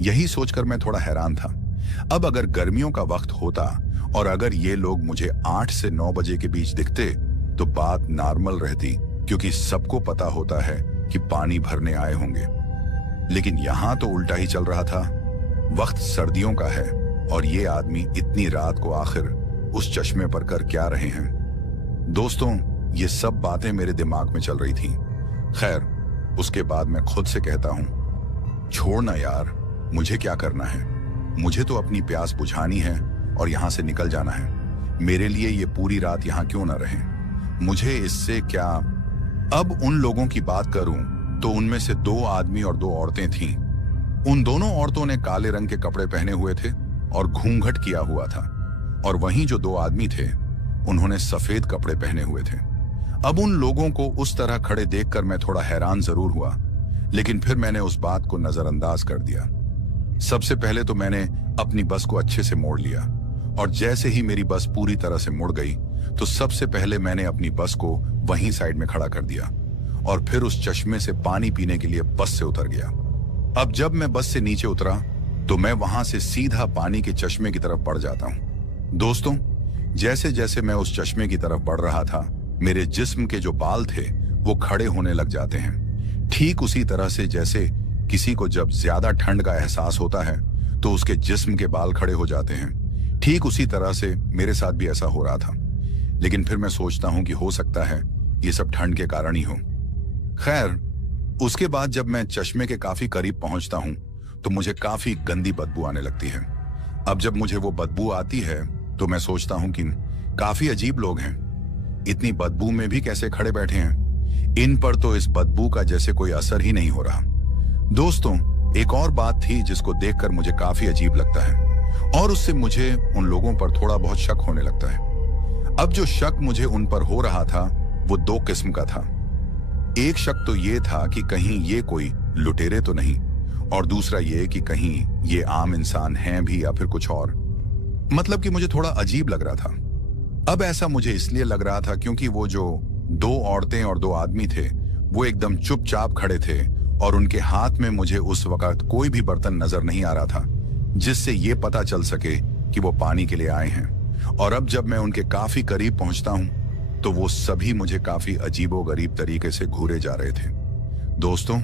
यही सोचकर मैं थोड़ा हैरान था। अब अगर गर्मियों का वक्त होता और अगर ये लोग मुझे 8 से 9 बजे के बीच दिखते तो बात नॉर्मल रहती, क्योंकि सबको पता होता है कि पानी भरने आए होंगे। लेकिन यहां तो उल्टा ही चल रहा था। वक्त सर्दियों का है और ये आदमी इतनी रात को आखिर उस चश्मे पर कर क्या रहे हैं। दोस्तों, ये सब बातें मेरे दिमाग में चल रही थी। खैर, उसके बाद मैं खुद से कहता हूं, छोड़ ना यार, मुझे क्या करना है। मुझे तो अपनी प्यास बुझानी है और यहां से निकल जाना है। मेरे लिए ये पूरी रात यहां क्यों ना रहे, मुझे इससे क्या। अब उन लोगों की बात करूं तो उनमें से 2 आदमी और 2 औरतें थीं। उन दोनों औरतों ने काले रंग के कपड़े पहने हुए थे और घूंघट किया हुआ था, और वहीं जो 2 आदमी थे उन्होंने सफेद कपड़े पहने हुए थे। अब उन लोगों को उस तरह खड़े देखकर मैं थोड़ा हैरान जरूर हुआ, लेकिन फिर मैंने उस बात को नजरअंदाज कर दिया। सबसे पहले तो मैंने अपनी बस को अच्छे से मोड़ लिया, और जैसे ही मेरी बस पूरी तरह से मुड़ गई तो सबसे पहले मैंने अपनी बस को वहीं साइड में खड़ा कर दिया और फिर उस चश्मे से पानी पीने के लिए बस से उतर गया। अब जब मैं बस से नीचे उतरा तो मैं वहां से सीधा पानी के चश्मे की तरफ बढ़ जाता हूं। दोस्तों, जैसे जैसे मैं उस चश्मे की तरफ बढ़ रहा था, मेरे जिस्म के जो बाल थे वो खड़े होने लग जाते हैं। ठीक उसी तरह से जैसे किसी को जब ज्यादा ठंड का एहसास होता है तो उसके जिस्म के बाल खड़े हो जाते हैं, ठीक उसी तरह से मेरे साथ भी ऐसा हो रहा था। लेकिन फिर मैं सोचता हूं कि हो सकता है ये सब ठंड के कारण ही हो। खैर, उसके बाद जब मैं चश्मे के काफी करीब पहुंचता हूं तो मुझे काफी गंदी बदबू आने लगती है। अब जब मुझे वो बदबू आती है तो मैं सोचता हूं कि काफी अजीब लोग हैं, इतनी बदबू में भी कैसे खड़े बैठे हैं। इन पर तो इस बदबू का जैसे कोई असर ही नहीं हो रहा। दोस्तों, एक और बात थी जिसको देखकर मुझे काफी अजीब लगता है, और उससे मुझे उन लोगों पर थोड़ा बहुत शक होने लगता है। अब जो शक मुझे उन पर हो रहा था वो 2 किस्म का था। एक शक तो ये था कि कहीं ये कोई लुटेरे तो नहीं, और दूसरा ये कि कहीं ये आम इंसान हैं भी या फिर कुछ और। मतलब कि मुझे थोड़ा अजीब लग रहा था। अब ऐसा मुझे इसलिए लग रहा था क्योंकि वो जो 2 औरतें और 2 आदमी थे वो एकदम चुपचाप खड़े थे, और उनके हाथ में मुझे उस वक्त कोई भी बर्तन नजर नहीं आ रहा था जिससे ये पता चल सके कि वो पानी के लिए आए हैं। और अब जब मैं उनके काफी करीब पहुंचता हूं तो वो सभी मुझे काफी अजीबोगरीब तरीके से घूरे जा रहे थे। दोस्तों,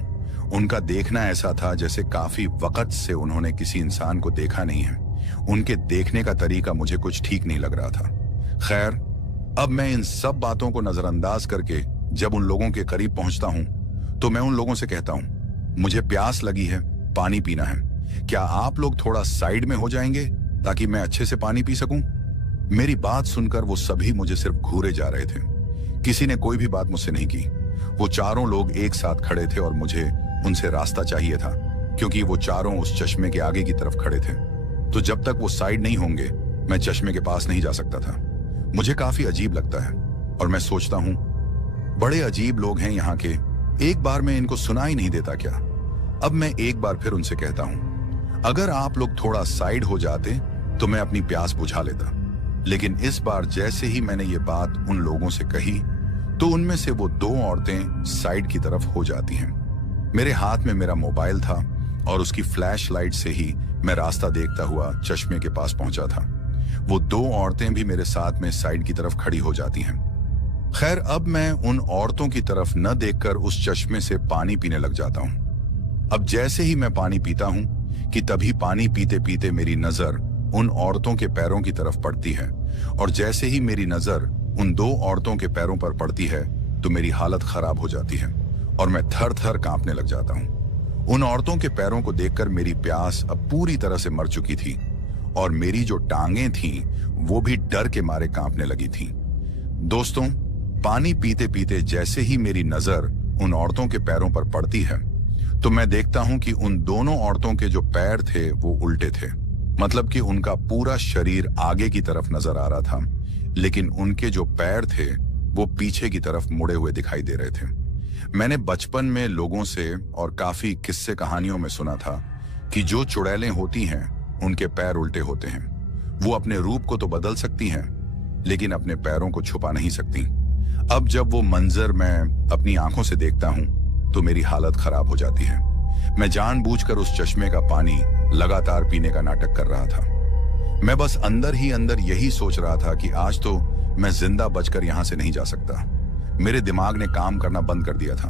उनका देखना ऐसा था जैसे काफी वक्त से उन्होंने किसी इंसान को देखा नहीं है। उनके देखने का तरीका मुझे कुछ ठीक नहीं लग रहा था। खैर, अब मैं इन सब बातों को नजरअंदाज करके जब उन लोगों के करीब पहुंचता हूं तो मैं उन लोगों से कहता हूं, मुझे प्यास लगी है, पानी पीना है, क्या आप लोग थोड़ा साइड में हो जाएंगे ताकि मैं अच्छे से पानी पी सकूं। मेरी बात सुनकर वो सभी मुझे सिर्फ घूरे जा रहे थे। किसी ने कोई भी बात मुझसे नहीं की। वो चारों लोग एक साथ खड़े थे और मुझे उनसे रास्ता चाहिए था, क्योंकि वो चारों उस चश्मे के आगे की तरफ खड़े थे। तो जब तक वो साइड नहीं होंगे मैं चश्मे के पास नहीं जा सकता था। मुझे काफी अजीब लगता है और मैं सोचता हूं, बड़े अजीब लोग हैं यहाँ के, एक बार में इनको सुनाई नहीं देता क्या। अब मैं एक बार फिर उनसे कहता हूं, अगर आप लोग थोड़ा साइड हो जाते तो मैं अपनी प्यास बुझा लेता। लेकिन इस बार जैसे ही मैंने ये बात उन लोगों से कही तो उनमें से वो 2 औरतें साइड की तरफ हो जाती हैं। मेरे हाथ में मेरा मोबाइल था और उसकी फ्लैश लाइट से ही मैं रास्ता देखता हुआ चश्मे के पास पहुंचा था। वो 2 औरतें भी मेरे साथ में साइड की तरफ खड़ी हो जाती हैं। खैर, अब मैं उन औरतों की तरफ न देखकर उस चश्मे से पानी पीने लग जाता हूं। अब जैसे ही मैं पानी पीता हूं कि तभी पानी पीते पीते मेरी नजर उन औरतों के पैरों की तरफ पड़ती है, और जैसे ही मेरी नजर उन 2 औरतों के पैरों पर पड़ती है तो मेरी हालत खराब हो जाती है और मैं थर थर कांपने लग जाता हूं। उन औरतों के पैरों को देखकर मेरी प्यास अब पूरी तरह से मर चुकी थी और मेरी जो टांगें थीं वो भी डर के मारे कांपने लगी थीं। दोस्तों, पानी पीते पीते जैसे ही मेरी नजर उन औरतों के पैरों पर पड़ती है तो मैं देखता हूं कि उन दोनों औरतों के जो पैर थे वो उल्टे थे। मतलब कि उनका पूरा शरीर आगे की तरफ नजर आ रहा था, लेकिन उनके जो पैर थे वो पीछे की तरफ मुड़े हुए दिखाई दे रहे थे। मैंने बचपन में लोगों से और काफी किस्से कहानियों में सुना था कि जो चुड़ैलें होती हैं उनके पैर उल्टे होते हैं। वो अपने रूप को तो बदल सकती हैं लेकिन अपने पैरों को छुपा नहीं सकती। अब जब वो मंजर मैं अपनी आंखों से देखता हूं तो मेरी हालत खराब हो जाती है। मैं जानबूझकर उस चश्मे का पानी लगातार पीने का नाटक कर रहा था। मैं बस अंदर ही अंदर यही सोच रहा था कि आज तो मैं जिंदा बचकर यहां से नहीं जा सकता। मेरे दिमाग ने काम करना बंद कर दिया था।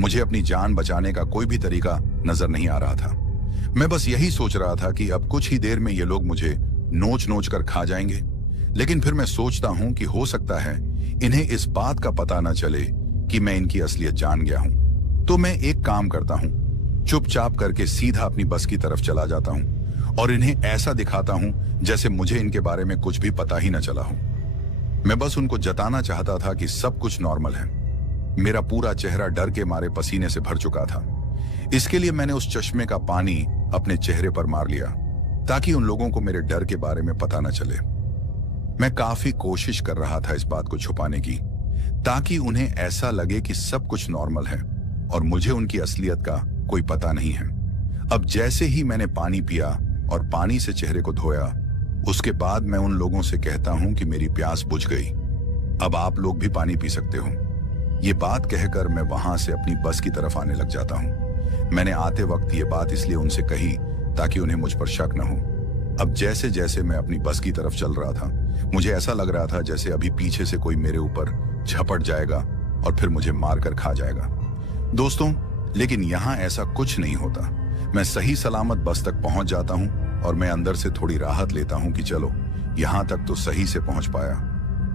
मुझे अपनी जान बचाने का कोई भी तरीका नजर नहीं आ रहा था। मैं बस यही सोच रहा था कि अब कुछ ही देर में ये लोग मुझे नोच नोच कर खा जाएंगे। लेकिन फिर मैं सोचता हूं कि हो सकता है इन्हें इस बात का पता न चले कि मैं इनकी असलियत जान गया हूं। तो मैं एक काम करता हूं, चुपचाप करके सीधा अपनी बस की तरफ चला जाता हूं और इन्हें ऐसा दिखाता हूं जैसे मुझे इनके बारे में कुछ भी पता ही न चला हो। मैं बस उनको जताना चाहता था कि सब कुछ नॉर्मल है। मेरा पूरा चेहरा डर के मारे पसीने से भर चुका था। इसके लिए मैंने उस चश्मे का पानी अपने चेहरे पर मार लिया ताकि उन लोगों को मेरे डर के बारे में पता न चले। मैं काफी कोशिश कर रहा था इस बात को छुपाने की, ताकि उन्हें ऐसा लगे कि सब कुछ नॉर्मल है और मुझे उनकी असलियत का कोई पता नहीं है। अब जैसे ही मैंने पानी पिया और पानी से चेहरे को धोया, उसके बाद मैं उन लोगों से कहता हूं कि मेरी प्यास बुझ गई, अब आप लोग भी पानी पी सकते हो। ये बात कहकर मैं वहां से अपनी बस की तरफ आने लग जाता हूं। मैंने आते वक्त ये बात इसलिए उनसे कही ताकि उन्हें मुझ पर शक न हो। अब जैसे जैसे मैं अपनी बस की तरफ चल रहा था, मुझे ऐसा लग रहा था जैसे अभी पीछे से कोई मेरे ऊपर झपट जाएगा और फिर मुझे मारकर खा जाएगा। दोस्तों, लेकिन यहाँ ऐसा कुछ नहीं होता। मैं सही सलामत बस तक पहुंच जाता हूं और मैं अंदर से थोड़ी राहत लेता हूं कि चलो यहां तक तो सही से पहुंच पाया।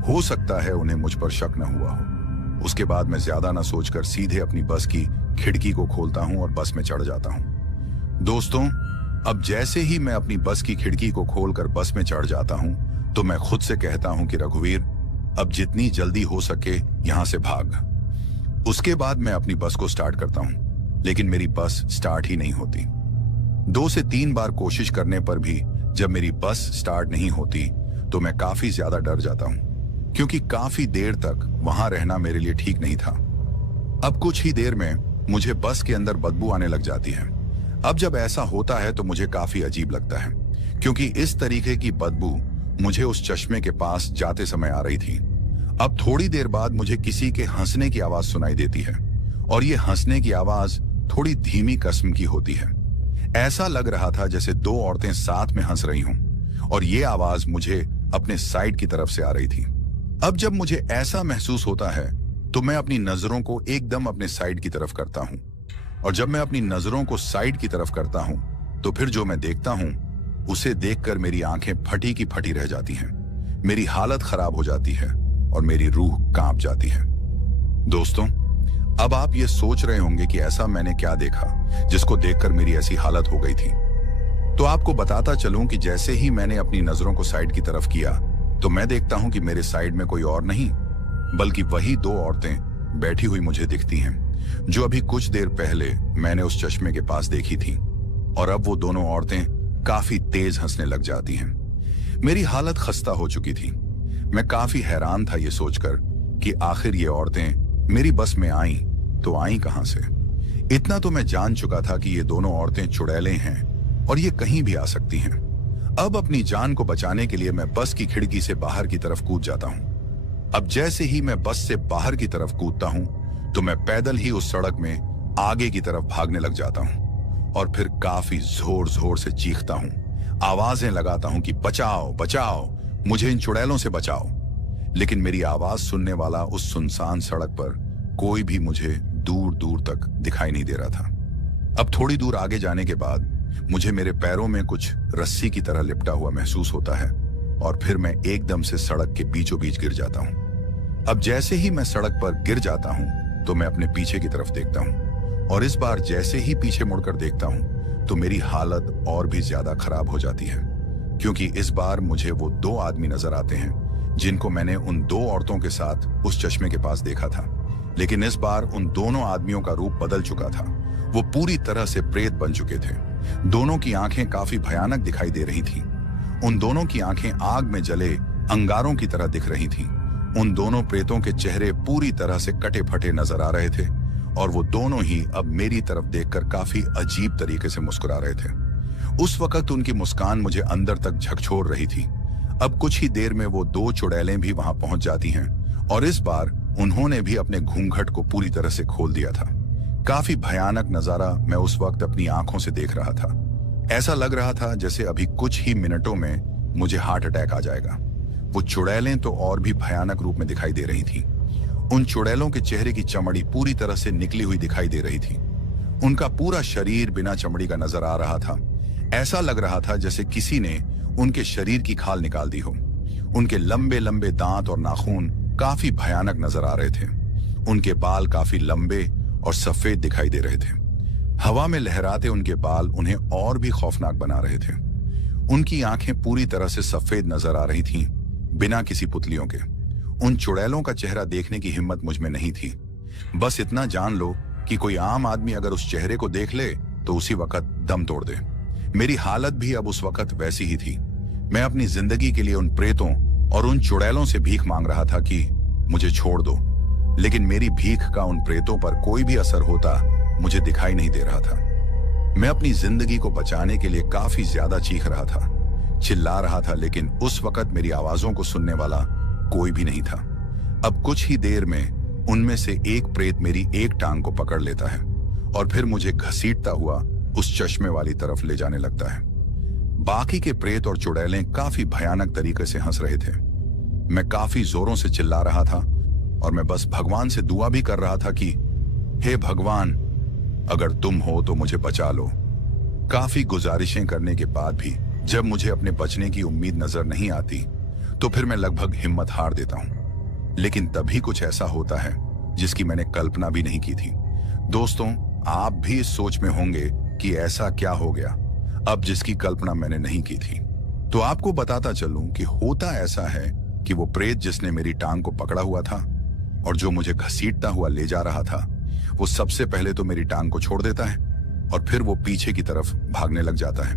हो सकता है उन्हें मुझ पर शक न हुआ हो। उसके बाद मैं ज्यादा न सोचकर सीधे अपनी बस की खिड़की को खोलता हूं और बस में चढ़ जाता हूं। दोस्तों, अब जैसे ही मैं अपनी बस की खिड़की को खोलकर बस में चढ़ जाता हूं तो मैं खुद से कहता हूं कि रघुवीर, अब जितनी जल्दी हो सके यहां से भाग। उसके बाद मैं अपनी बस को स्टार्ट करता हूं, लेकिन मेरी बस स्टार्ट ही नहीं होती। 2 से 3 बार कोशिश करने पर भी जब मेरी बस स्टार्ट नहीं होती तो मैं काफी ज्यादा डर जाता हूं, क्योंकि काफी देर तक वहां रहना मेरे लिए ठीक नहीं था। अब कुछ ही देर में मुझे बस के अंदर बदबू आने लग जाती है। अब जब ऐसा होता है तो मुझे काफी अजीब लगता है, क्योंकि इस तरीके की बदबू मुझे उस चश्मे के पास जाते समय आ रही थी। अब थोड़ी देर बाद मुझे किसी के हंसने की आवाज सुनाई देती है और ये हंसने की आवाज थोड़ी धीमी किस्म की होती है। ऐसा लग रहा था जैसे 2 औरतें साथ में हंस रही हों और ये आवाज मुझे अपने साइड की तरफ से आ रही थी। अब जब मुझे ऐसा महसूस होता है तो मैं अपनी नजरों को एकदम अपने साइड की तरफ करता हूं, और जब मैं अपनी नजरों को साइड की तरफ करता हूं तो फिर जो मैं देखता हूं उसे देखकर मेरी आंखें फटी की फटी रह जाती हैं। मेरी हालत खराब हो जाती है और मेरी रूह कांप जाती है। दोस्तों, अब आप ये सोच रहे होंगे कि ऐसा मैंने क्या देखा जिसको देखकर मेरी ऐसी हालत हो गई थी। तो आपको बताता चलूं कि जैसे ही मैंने अपनी नजरों को साइड की तरफ किया तो मैं देखता हूं कि मेरे साइड में कोई और नहीं बल्कि वही 2 औरतें बैठी हुई मुझे दिखती हैं, जो अभी कुछ देर पहले मैंने उस चश्मे के पास देखी थी। और अब वो दोनों औरतें काफी तेज हंसने लग जाती हैं। मेरी हालत खस्ता हो चुकी थी। मैं काफी हैरान था ये सोचकर कि आखिर ये औरतें मेरी बस में आईं तो आईं कहां से। इतना तो मैं जान चुका था कि ये दोनों औरतें चुड़ैलें हैं और ये कहीं भी आ सकती हैं। अब अपनी जान को बचाने के लिए मैं बस की खिड़की से बाहर की तरफ कूद जाता हूं। अब जैसे ही मैं बस से बाहर की तरफ कूदता हूं तो मैं पैदल ही उस सड़क में आगे की तरफ भागने लग जाता हूं और फिर काफी जोर जोर से चीखता हूं, आवाजें लगाता हूं कि बचाओ बचाओ, मुझे इन चुड़ैलों से बचाओ। लेकिन मेरी आवाज सुनने वाला उस सुनसान सड़क पर कोई भी मुझे दूर दूर तक दिखाई नहीं दे रहा था। अब थोड़ी दूर आगे जाने के बाद मुझे मेरे पैरों में कुछ रस्सी की तरह लिपटा हुआ महसूस होता है और फिर मैं एकदम से सड़क के बीचों बीच गिर जाता हूं। अब जैसे ही मैं सड़क पर गिर जाता हूं तो मैं अपने पीछे की तरफ देखता हूं और इस बार जैसे ही पीछे मुड़कर देखता हूं तो मेरी हालत और भी ज्यादा खराब हो जाती है, क्योंकि इस बार मुझे वो 2 आदमी नजर आते हैं जिनको मैंने उन 2 औरतों के साथ उस चश्मे के पास देखा था। लेकिन इस बार उन दोनों आदमियों का रूप बदल चुका था। वो पूरी तरह से प्रेत बन चुके थे। दोनों की आंखें काफी भयानक दिखाई दे रही थीं। उन दोनों की आंखें आग में जले अंगारों की तरह दिख रही थीं। उन दोनों प्रेतों के चेहरे पूरी तरह से कटे फटे नजर आ रहे थे और वो दोनों ही अब मेरी तरफ देखकर काफी अजीब तरीके से मुस्कुरा रहे थे। उस वक्त उनकी मुस्कान मुझे अंदर तक झकझोर रही थी। अब कुछ ही देर में वो 2 चुड़ैलें भी वहां पहुंच जाती हैं और इस बार उन्होंने भी अपने घूंघट को पूरी तरह से खोल दिया था। काफी भयानक नजारा मैं उस वक्त अपनी आंखों से देख रहा था। ऐसा लग रहा था जैसे अभी कुछ ही मिनटों में मुझे हार्ट अटैक आ जाएगा। वो चुड़ैलें तो और भी भयानक रूप में दिखाई दे रही थीं। उन चुड़ैलों के चेहरे की चमड़ी पूरी तरह से निकली हुई दिखाई दे रही थी। उनका पूरा शरीर बिना चमड़ी का नजर आ रहा था। ऐसा लग रहा था जैसे किसी ने उनके शरीर की खाल निकाल दी हो। उनके लंबे लंबे दांत और नाखून काफी भयानक नजर आ रहे थे। उनके बाल काफी लंबे और सफेद दिखाई दे रहे थे। हवा में लहराते उनके बाल उन्हें और भी खौफनाक बना रहे थे। उनकी आंखें पूरी तरह से सफेद नजर आ रही थीं, बिना किसी पुतलियों के। उन चुड़ैलों का चेहरा देखने की हिम्मत मुझ में नहीं थी। बस इतना जान लो कि कोई आम आदमी अगर उस चेहरे को देख ले तो उसी वक्त दम तोड़ दे। मेरी हालत भी अब उस वक्त वैसी ही थी। मैं अपनी जिंदगी के लिए उन प्रेतों और उन चुड़ैलों से भीख मांग रहा था कि मुझे छोड़ दो, लेकिन मेरी भीख का उन प्रेतों पर कोई भी असर होता मुझे दिखाई नहीं दे रहा था। मैं अपनी जिंदगी को बचाने के लिए काफी ज्यादा चीख रहा था, चिल्ला रहा था, लेकिन उस वक्त मेरी आवाजों को सुनने वाला कोई भी नहीं था। अब कुछ ही देर में उनमें से एक प्रेत मेरी एक टांग को पकड़ लेता है और फिर मुझे घसीटता हुआ उस चश्मे वाली तरफ ले जाने लगता है। बाकी के प्रेत और चुड़ैलें काफी भयानक तरीके से हंस रहे थे। मैं काफी जोरों से चिल्ला रहा था और मैं बस भगवान से दुआ भी कर रहा था कि हे भगवान, अगर तुम हो तो मुझे बचा लो। काफी गुजारिशें करने के बाद भी जब मुझे अपने बचने की उम्मीद नजर नहीं आती तो फिर मैं लगभग हिम्मत हार देता हूं। लेकिन तभी कुछ ऐसा होता है जिसकी मैंने कल्पना भी नहीं की थी। दोस्तों, आप भी इस सोच में होंगे कि ऐसा क्या हो गया अब जिसकी कल्पना मैंने नहीं की थी। तो आपको बताता चलूं कि होता ऐसा है कि वो प्रेत जिसने मेरी टांग को पकड़ा हुआ था और जो मुझे घसीटता हुआ ले जा रहा था, वो सबसे पहले तो मेरी टांग को छोड़ देता है और फिर वो पीछे की तरफ भागने लग जाता है।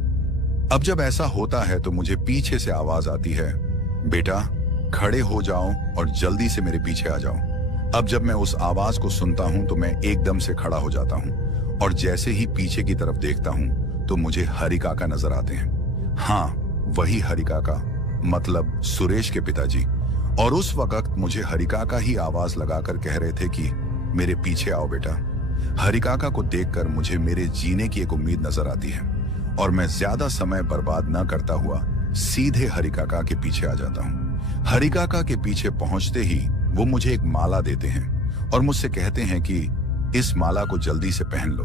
अब जब ऐसा होता है तो मुझे पीछे से आवाज आती है, बेटा खड़े हो जाओ और जल्दी से मेरे पीछे आ जाओ। अब जब मैं उस आवाज को सुनता हूं तो मैं एकदम से खड़ा हो जाता हूं और जैसे ही पीछे की तरफ देखता हूं तो मुझे हरि काका नजर आते हैं। हाँ, वही हरि काका, मतलब सुरेश के पिताजी। और उस वक्त मुझे हरि काका ही आवाज लगाकर कह रहे थे कि मेरे पीछे आओ बेटा। हरि काका को देखकर मुझे मेरे जीने की एक उम्मीद नजर आती है और मैं ज्यादा समय बर्बाद न करता हुआ सीधे हरि काका के पीछे आ जाता हूँ। हरि काका के पीछे पहुंचते ही वो मुझे एक माला देते हैं और मुझसे कहते हैं कि इस माला को जल्दी से पहन लो।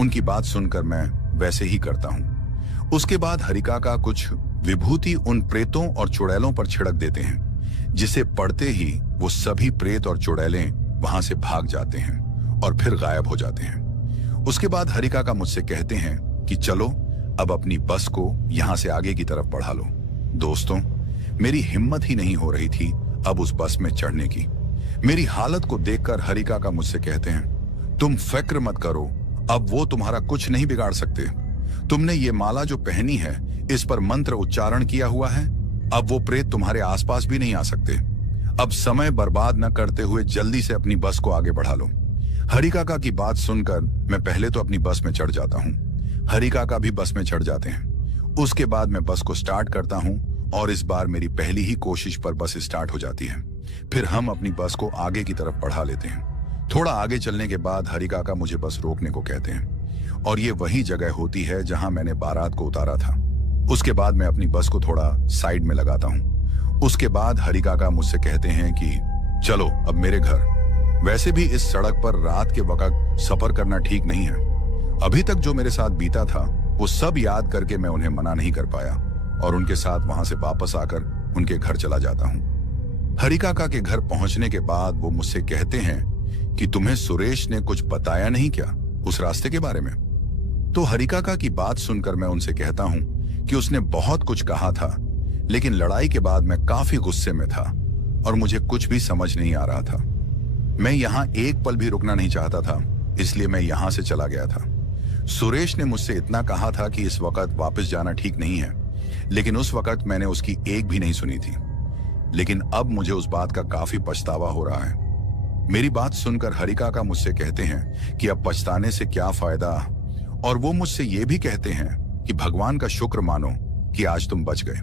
उनकी बात सुनकर मैं वैसे ही करता हूँ। उसके बाद हरि काका कुछ विभूति उन प्रेतों और चुड़ैलों पर छिड़क देते हैं, जिसे पढ़ते ही वो सभी प्रेत और चुड़ैलें वहां से भाग जाते हैं और फिर गायब हो जाते हैं। उसके बाद हरि काका मुझसे कहते हैं कि चलो अब अपनी बस को यहां से आगे की तरफ बढ़ा लो। दोस्तों, मेरी हिम्मत ही नहीं हो रही थी अब उस बस में चढ़ने की। मेरी हालत को देखकर हरि काका मुझसे कहते हैं, तुम फिक्र मत करो, अब वो तुम्हारा कुछ नहीं बिगाड़ सकते। तुमने ये माला जो पहनी है, इस पर मंत्र उच्चारण किया हुआ है, अब वो प्रेत तुम्हारे आसपास भी नहीं आ सकते। अब समय बर्बाद न करते हुए जल्दी से अपनी बस को आगे बढ़ा लो। हरि काका की बात सुनकर मैं पहले तो अपनी बस में चढ़ जाता हूँ। हरि काका भी बस में चढ़ जाते हैं। उसके बाद मैं बस को स्टार्ट करता हूँ और इस बार मेरी पहली ही कोशिश पर बस स्टार्ट हो जाती है। फिर हम अपनी बस को आगे की तरफ बढ़ा लेते हैं। थोड़ा आगे चलने के बाद हरि काका मुझे बस रोकने को कहते हैं और ये वही जगह होती है जहां मैंने बारात को उतारा था। उसके बाद मैं अपनी बस को थोड़ा साइड में लगाता हूँ। उसके बाद हरि काका मुझसे कहते हैं कि चलो अब मेरे घर। वैसे भी इस सड़क पर रात के वक्त सफर करना ठीक नहीं है। अभी तक जो मेरे साथ बीता था वो सब याद करके मैं उन्हें मना नहीं कर पाया और उनके साथ वहां से वापस आकर उनके घर चला जाता हूँ। हरि काका के घर पहुंचने के बाद वो मुझसे कहते हैं कि तुम्हें सुरेश ने कुछ बताया नहीं क्या उस रास्ते के बारे में? तो हरि काका की बात सुनकर मैं उनसे कहता हूं कि उसने बहुत कुछ कहा था, लेकिन लड़ाई के बाद मैं काफी गुस्से में था और मुझे कुछ भी समझ नहीं आ रहा था। मैं यहाँ एक पल भी रुकना नहीं चाहता था, इसलिए मैं यहाँ से चला गया था। सुरेश ने मुझसे इतना कहा था कि इस वक्त वापस जाना ठीक नहीं है, लेकिन उस वक्त मैंने उसकी एक भी नहीं सुनी थी। लेकिन अब मुझे उस बात का काफी पछतावा हो रहा है। मेरी बात सुनकर हरि काका मुझसे कहते हैं कि अब पछताने से क्या फायदा, और वो मुझसे ये भी कहते हैं कि भगवान का शुक्र मानो कि आज तुम बच गए।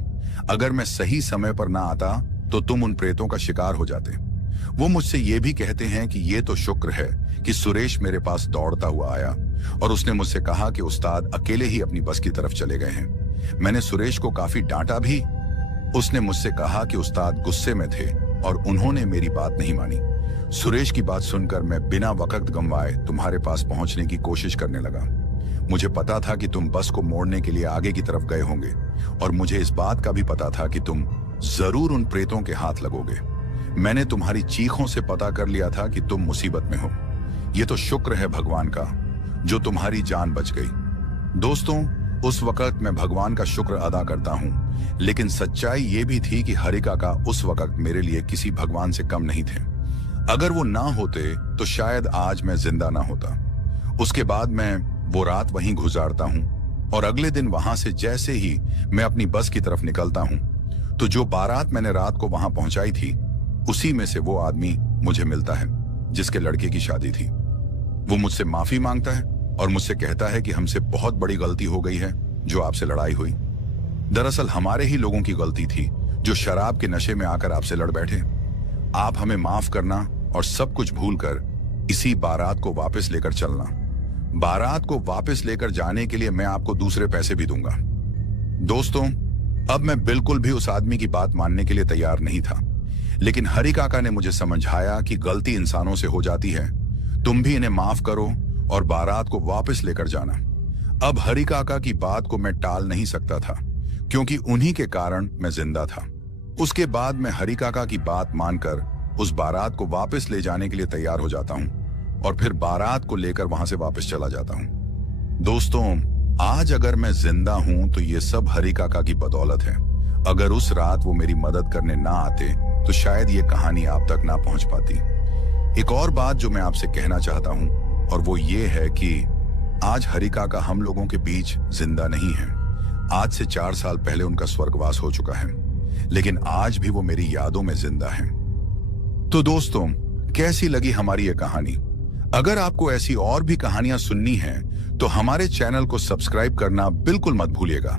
अगर मैं सही समय पर ना आता तो तुम उन प्रेतों का शिकार हो जाते। वो मुझसे ये भी कहते हैं कि ये तो शुक्र है कि सुरेश मेरे पास दौड़ता हुआ आया और उसने मुझसे कहा कि उस्ताद अकेले ही अपनी बस की तरफ चले गए हैं। मैंने सुरेश को काफी डांटा भी। उसने मुझसे कहा कि उस्ताद गुस्से में थे और उन्होंने मेरी बात नहीं मानी। सुरेश की बात सुनकर मैं बिना वक्त गंवाए तुम्हारे पास पहुंचने की कोशिश करने लगा। मुझे पता था कि तुम बस को मोड़ने के लिए आगे की तरफ गए होंगे और मुझे इस बात का भी पता था कि तुम जरूर उन प्रेतों के हाथ लगोगे। मैंने तुम्हारी चीखों से पता कर लिया था कि तुम मुसीबत में हो। यह तो शुक्र है भगवान का जो तुम्हारी जान बच गई। दोस्तों, उस वक्त मैं भगवान का शुक्र अदा करता हूं, लेकिन सच्चाई यह भी थी कि हरि काका उस वक्त मेरे लिए किसी भगवान से कम नहीं थे। अगर वो ना होते तो शायद आज मैं जिंदा ना होता। उसके बाद मैं वो रात वहीं गुजारता हूं और अगले दिन वहां से जैसे ही मैं अपनी बस की तरफ निकलता हूं तो जो बारात मैंने रात को वहां पहुंचाई थी उसी में से वो आदमी मुझे मिलता है जिसके लड़के की शादी थी। वो मुझसे माफी मांगता है और मुझसे कहता है कि हमसे बहुत बड़ी गलती हो गई है जो आपसे लड़ाई हुई। दरअसल हमारे ही लोगों की गलती थी जो शराब के नशे में आकर आपसे लड़ बैठे। आप हमें माफ करना और सब कुछ भूलकर इसी बारात को वापस लेकर चलना। बारात को वापस लेकर जाने के लिए मैं आपको दूसरे पैसे भी दूंगा। दोस्तों, अब मैं बिल्कुल भी उस आदमी की बात मानने के लिए तैयार नहीं था, लेकिन हरि काका ने मुझे समझाया कि गलती इंसानों से हो जाती है, तुम भी इन्हें माफ करो और बारात को वापस लेकर जाना। अब हरि काका की बात को मैं टाल नहीं सकता था क्योंकि उन्हीं के कारण मैं जिंदा था। उसके बाद मैं हरि काका की बात मानकर उस बारात को वापस ले जाने के लिए तैयार हो जाता हूं और फिर बारात को लेकर वहां से वापस चला जाता हूं। दोस्तों, आज अगर मैं जिंदा हूं तो ये सब हरि काका की बदौलत है। अगर उस रात वो मेरी मदद करने ना आते तो शायद ये कहानी आप तक ना पहुंच पाती। एक और बात जो मैं आपसे कहना चाहता हूं और वो ये है कि आज हरि काका हम लोगों के बीच जिंदा नहीं है। आज से 4 साल पहले उनका स्वर्गवास हो चुका है, लेकिन आज भी वो मेरी यादों में जिंदा हैं। तो दोस्तों, कैसी लगी हमारी ये कहानी? अगर आपको ऐसी और भी कहानियां सुननी हैं तो हमारे चैनल को सब्सक्राइब करना बिल्कुल मत भूलिएगा।